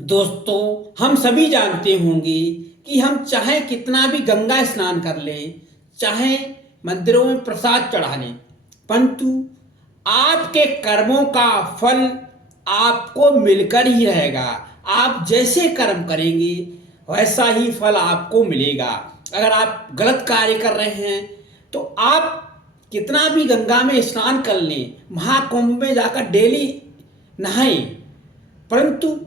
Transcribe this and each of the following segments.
दोस्तों, हम सभी जानते होंगे कि हम चाहे कितना भी गंगा स्नान कर लें, चाहे मंदिरों में प्रसाद चढ़ा लें, परंतु आपके कर्मों का फल आपको मिलकर ही रहेगा। आप जैसे कर्म करेंगे वैसा ही फल आपको मिलेगा। अगर आप गलत कार्य कर रहे हैं तो आप कितना भी गंगा में स्नान कर लें, महाकुंभ में जाकर डेली नहाएं, परंतु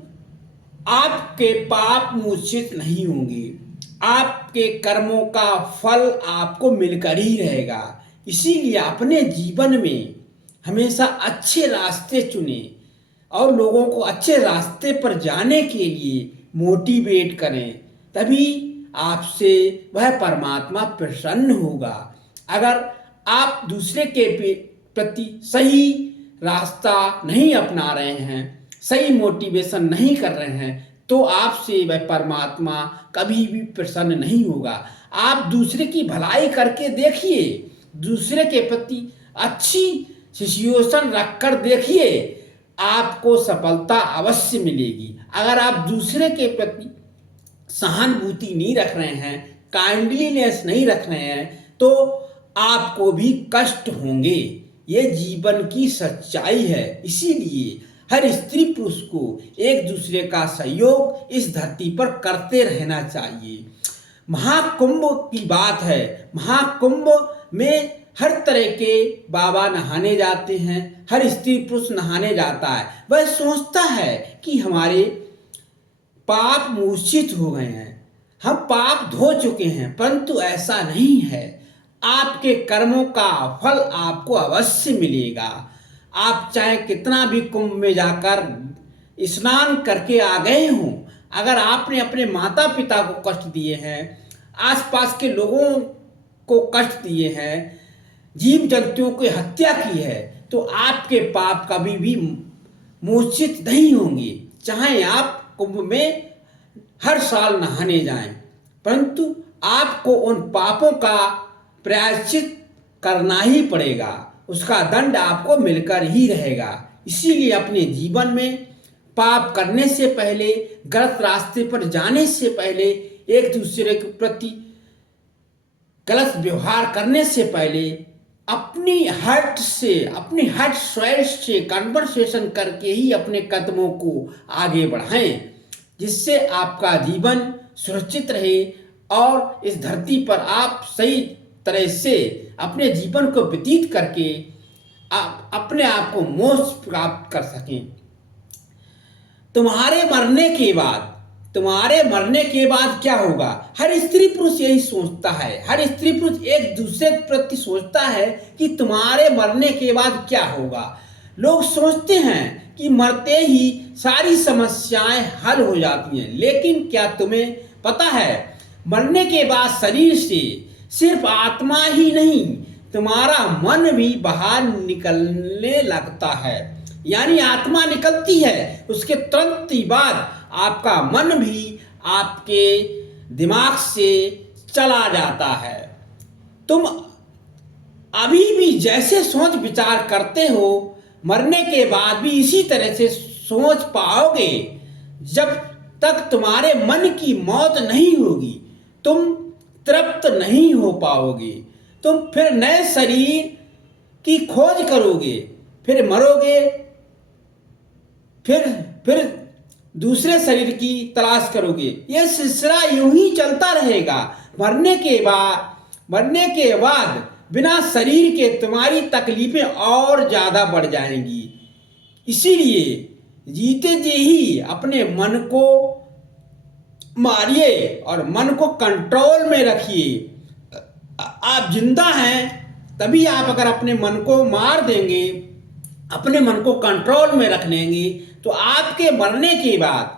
आपके पाप मूर्छित नहीं होंगे। आपके कर्मों का फल आपको मिलकर ही रहेगा। इसीलिए अपने जीवन में हमेशा अच्छे रास्ते चुने और लोगों को अच्छे रास्ते पर जाने के लिए मोटिवेट करें, तभी आपसे वह परमात्मा प्रसन्न होगा। अगर आप दूसरे के प्रति सही रास्ता नहीं अपना रहे हैं, सही मोटिवेशन नहीं कर रहे हैं, तो आपसे वह परमात्मा कभी भी प्रसन्न नहीं होगा। आप दूसरे की भलाई करके देखिए, दूसरे के प्रति अच्छी सिचुएशन रखकर देखिए, आपको सफलता अवश्य मिलेगी। अगर आप दूसरे के प्रति सहानुभूति नहीं रख रहे हैं, काइंडलीनेस नहीं रख रहे हैं, तो आपको भी कष्ट होंगे। ये जीवन की सच्चाई है। इसीलिए हर स्त्री पुरुष को एक दूसरे का सहयोग इस धरती पर करते रहना चाहिए। महाकुंभ की बात है। महाकुंभ में हर तरह के बाबा नहाने जाते हैं, हर स्त्री पुरुष नहाने जाता है। वह सोचता है कि हमारे पाप मूर्छित हो गए हैं, हम पाप धो चुके हैं, परंतु ऐसा नहीं है। आपके कर्मों का फल आपको अवश्य मिलेगा। आप चाहे कितना भी कुंभ में जाकर स्नान करके आ गए हों, अगर आपने अपने माता पिता को कष्ट दिए हैं, आसपास के लोगों को कष्ट दिए हैं, जीव जंतुओं की हत्या की है, तो आपके पाप कभी भी मोचित नहीं होंगे। चाहे आप कुंभ में हर साल नहाने जाएं, परंतु आपको उन पापों का प्रायश्चित करना ही पड़ेगा। उसका दंड आपको मिलकर ही रहेगा। इसीलिए अपने जीवन में पाप करने से पहले, गलत रास्ते पर जाने से पहले, एक दूसरे के प्रति गलत व्यवहार करने से पहले अपनी हर्ट से, अपनी हर्ट चॉइस से कन्वर्सेशन करके ही अपने कदमों को आगे बढ़ाएं, जिससे आपका जीवन सुरक्षित रहे और इस धरती पर आप सही तरह से अपने जीवन को व्यतीत करके आप अपने आप को मोक्ष प्राप्त कर सकें। तुम्हारे मरने के बाद क्या होगा? हर स्त्री पुरुष यही सोचता है। हर स्त्री पुरुष एक दूसरे के प्रति सोचता है कि तुम्हारे मरने के बाद क्या होगा। लोग सोचते हैं कि मरते ही सारी समस्याएं हल हो जाती हैं, लेकिन क्या तुम्हें पता है, मरने के बाद शरीर से सिर्फ आत्मा ही नहीं, तुम्हारा मन भी बाहर निकलने लगता है। यानी आत्मा निकलती है, उसके तुरंत ही बाद आपका मन भी आपके दिमाग से चला जाता है। तुम अभी भी जैसे सोच विचार करते हो, मरने के बाद भी इसी तरह से सोच पाओगे। जब तक तुम्हारे मन की मौत नहीं होगी, तुम तृप्त नहीं हो पाओगे। तुम फिर नए शरीर की खोज करोगे, फिर मरोगे, फिर दूसरे शरीर की तलाश करोगे। यह सिलसिला यूं ही चलता रहेगा। मरने के बाद बिना शरीर के तुम्हारी तकलीफें और ज़्यादा बढ़ जाएंगी। इसीलिए जीते जी ही अपने मन को मारिए और मन को कंट्रोल में रखिए। आप जिंदा हैं, तभी आप अगर अपने मन को मार देंगे, अपने मन को कंट्रोल में रख लेंगे, तो आपके मरने के बाद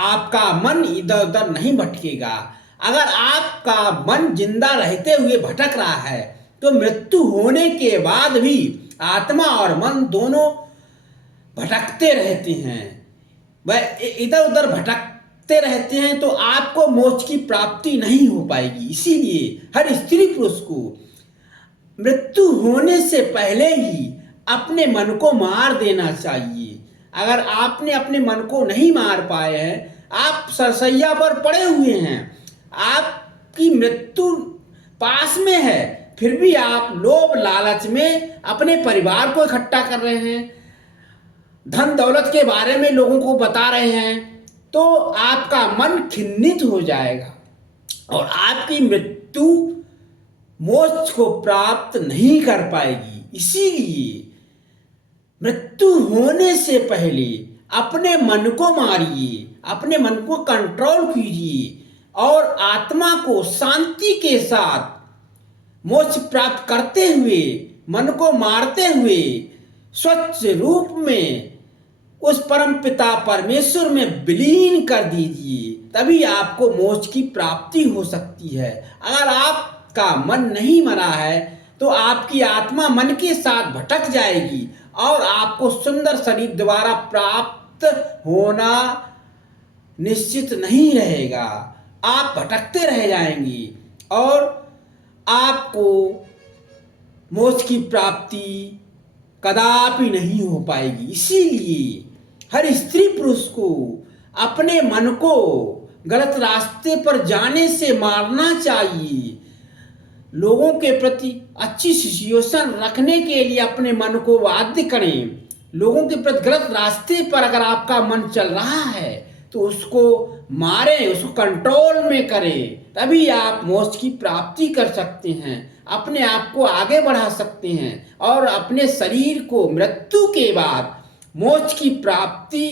आपका मन इधर उधर नहीं भटकेगा। अगर आपका मन जिंदा रहते हुए भटक रहा है, तो मृत्यु होने के बाद भी आत्मा और मन दोनों भटकते रहते हैं। वह इधर उधर भटकते रहते हैं, तो आपको मोक्ष की प्राप्ति नहीं हो पाएगी। इसीलिए हर स्त्री पुरुष को मृत्यु होने से पहले ही अपने मन को मार देना चाहिए। अगर आपने अपने मन को नहीं मार पाए हैं, आप सरसैया पर पड़े हुए हैं, आपकी मृत्यु पास में है, फिर भी आप लोभ लालच में अपने परिवार को इकट्ठा कर रहे हैं, धन दौलत के बारे में लोगों को बता रहे हैं, तो आपका मन खिन्नित हो जाएगा और आपकी मृत्यु मोक्ष को प्राप्त नहीं कर पाएगी। इसीलिए मृत्यु होने से पहले अपने मन को मारिए, अपने मन को कंट्रोल कीजिए और आत्मा को शांति के साथ मोक्ष प्राप्त करते हुए, मन को मारते हुए स्वच्छ रूप में उस परम पिता परमेश्वर में विलीन कर दीजिए, तभी आपको मोक्ष की प्राप्ति हो सकती है। अगर आपका मन नहीं मरा है तो आपकी आत्मा मन के साथ भटक जाएगी और आपको सुंदर शरीर द्वारा प्राप्त होना निश्चित नहीं रहेगा। आप भटकते रह जाएंगे और आपको मोक्ष की प्राप्ति कदापि नहीं हो पाएगी। इसीलिए हर स्त्री पुरुष को अपने मन को गलत रास्ते पर जाने से मारना चाहिए। लोगों के प्रति अच्छी सिचुएशन रखने के लिए अपने मन को बाध्य करें। लोगों के प्रति गलत रास्ते पर अगर आपका मन चल रहा है तो उसको मारें, उसको कंट्रोल में करें, तभी आप मोक्ष की प्राप्ति कर सकते हैं, अपने आप को आगे बढ़ा सकते हैं और अपने शरीर को मृत्यु के बाद मोक्ष की प्राप्ति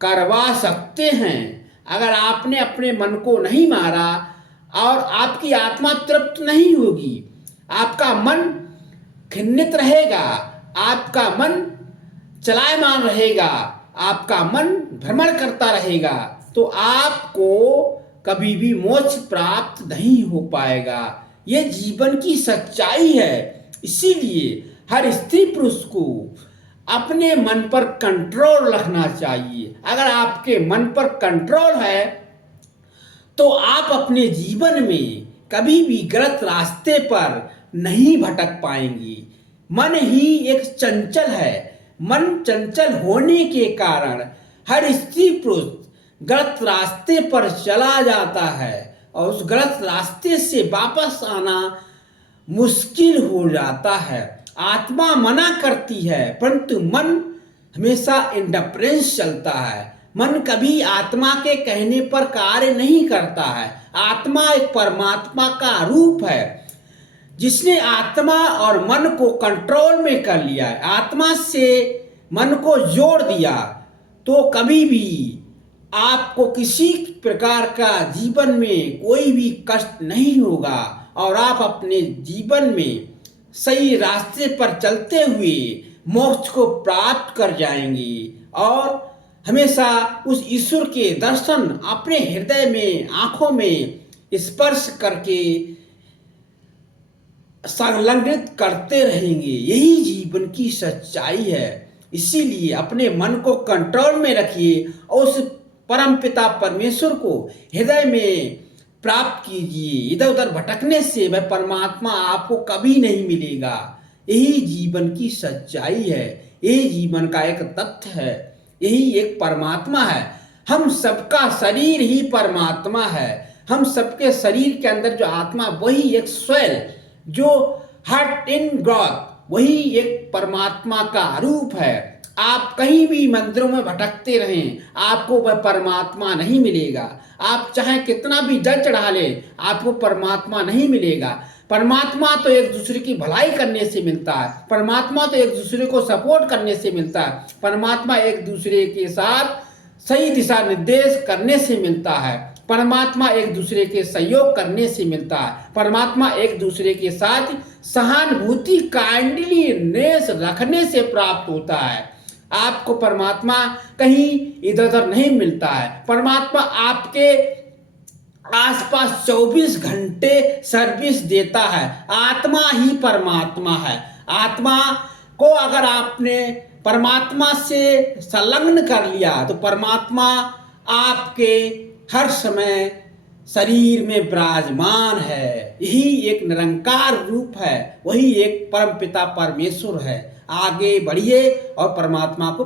करवा सकते हैं। अगर आपने अपने मन को नहीं मारा और आपकी आत्मा तृप्त नहीं होगी, आपका मन खिन्नित रहेगा, आपका मन चलायमान रहेगा, आपका मन भ्रमण करता रहेगा, तो आपको कभी भी मोक्ष प्राप्त नहीं हो पाएगा। ये जीवन की सच्चाई है। इसीलिए हर स्त्री पुरुष को अपने मन पर कंट्रोल रखना चाहिए। अगर आपके मन पर कंट्रोल है तो आप अपने जीवन में कभी भी गलत रास्ते पर नहीं भटक पाएंगी। मन ही एक चंचल है। मन चंचल होने के कारण हर स्त्री पुरुष गलत रास्ते पर चला जाता है और उस गलत रास्ते से वापस आना मुश्किल हो जाता है। आत्मा मना करती है परंतु मन हमेशा इंडिफरेंस चलता है। मन कभी आत्मा के कहने पर कार्य नहीं करता है। आत्मा एक परमात्मा का रूप है जिसने आत्मा और मन को कंट्रोल में कर लिया है। आत्मा से मन को जोड़ दिया तो कभी भी आपको किसी प्रकार का जीवन में कोई भी कष्ट नहीं होगा और आप अपने जीवन में सही रास्ते पर चलते हुए मोक्ष को प्राप्त कर जाएंगे और हमेशा उस ईश्वर के दर्शन अपने हृदय में, आंखों में स्पर्श करके संलग्नित करते रहेंगे। यही जीवन की सच्चाई है। इसीलिए अपने मन को कंट्रोल में रखिए और उस परम पिता परमेश्वर को हृदय में प्राप्त कीजिए। इधर उधर भटकने से वह परमात्मा आपको कभी नहीं मिलेगा। यही जीवन की सच्चाई है। यही जीवन का एक तथ्य है। यही एक परमात्मा है। हम सबका शरीर ही परमात्मा है। हम सबके शरीर के अंदर जो आत्मा, वही एक स्वैल, जो हार्ट इन गॉड, वही एक परमात्मा का रूप है। आप कहीं भी मंदिरों में भटकते रहें, आपको वह परमात्मा नहीं मिलेगा। आप चाहे कितना भी जल चढ़ा लें, आपको परमात्मा नहीं मिलेगा। परमात्मा तो एक दूसरे की भलाई करने से मिलता है। परमात्मा तो एक दूसरे को सपोर्ट करने से मिलता है। परमात्मा एक दूसरे के साथ सही दिशा निर्देश करने से मिलता है। परमात्मा एक दूसरे के सहयोग करने से मिलता है। परमात्मा एक दूसरे के साथ सहानुभूति, काइंडलीनेस रखने से प्राप्त होता है। आपको परमात्मा कहीं इधर उधर नहीं मिलता है। परमात्मा आपके आसपास 24 घंटे सर्विस देता है। आत्मा ही परमात्मा है। आत्मा को अगर आपने परमात्मा से संलग्न कर लिया तो परमात्मा आपके हर समय शरीर में विराजमान है। यही एक निरंकार रूप है। वही एक परम पिता परमेश्वर है। आगे बढ़िए और परमात्मा को